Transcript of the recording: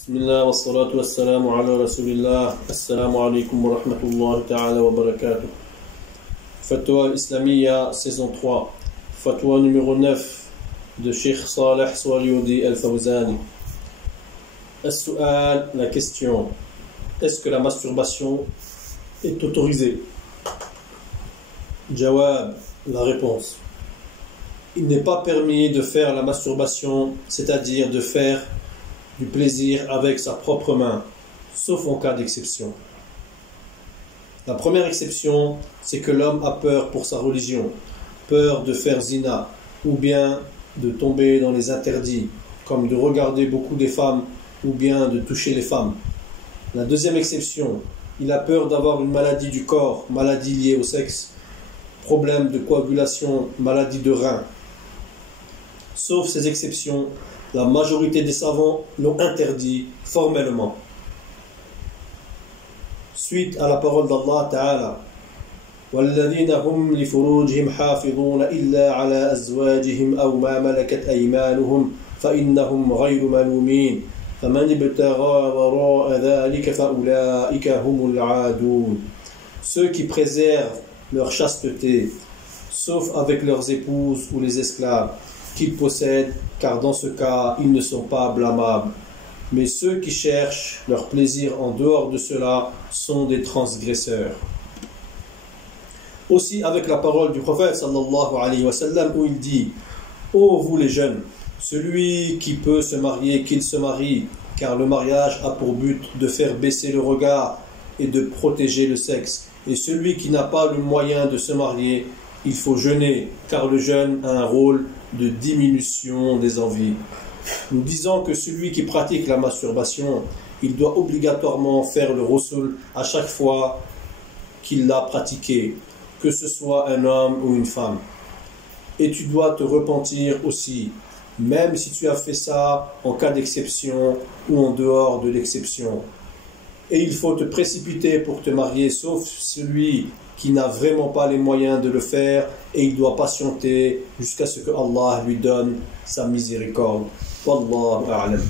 بسم الله والصلاة والسلام على رسول الله. السلام عليكم ورحمة الله تعالى وبركاته. Fatwa Islamiyya, saison 3. Fatwa numéro 9 de Cheikh Saleh Swalioudi Al-Fawzani. As-su'al, la question. Est-ce que la masturbation est autorisée? Jawab, la réponse. Il n'est pas permis de faire la masturbation, c'est-à-dire de faire du plaisir avec sa propre main, sauf en cas d'exception. La première exception, c'est que l'homme a peur pour sa religion, peur de faire zina, ou bien de tomber dans les interdits, comme de regarder beaucoup des femmes, ou bien de toucher les femmes. La deuxième exception, il a peur d'avoir une maladie du corps, maladie liée au sexe, problème de coagulation, maladie de rein. Sauf ces exceptions, la majorité des savants l'ont interdit formellement. Suite à la parole d'Allah Ta'ala, وَالَّذِينَ هُمْ لِفُرُوجِهِمْ حَافِظُونَ إِلَّا عَلَى أَزْوَاجِهِمْ أَوْ مَا مَلَكَتْ أَيْمَانُهُمْ فَإِنَّهُمْ غَيْرُ مَلُومِينَ فَمَنِ ابْتَغَى وَرَاءَ ذَلِكَ فَأُولَٰئِكَ هُمُ الْعَادُونَ. Ceux qui préservent leur chasteté, sauf avec leurs épouses ou les esclaves qu'ils possèdent, car dans ce cas, ils ne sont pas blâmables. Mais ceux qui cherchent leur plaisir en dehors de cela sont des transgresseurs. Aussi avec la parole du prophète sallallahu alayhi wa sallam où il dit: ô vous les jeunes, celui qui peut se marier, qu'il se marie, car le mariage a pour but de faire baisser le regard et de protéger le sexe. Et celui qui n'a pas le moyen de se marier, il faut jeûner, car le jeûne a un rôle de diminution des envies. Nous disons que celui qui pratique la masturbation, il doit obligatoirement faire le ghusl à chaque fois qu'il l'a pratiqué, que ce soit un homme ou une femme. Et tu dois te repentir aussi, même si tu as fait ça en cas d'exception ou en dehors de l'exception. Et il faut te précipiter pour te marier, sauf celui qui n'a vraiment pas les moyens de le faire, et il doit patienter jusqu'à ce que Allah lui donne sa miséricorde. Wallahu a'lam.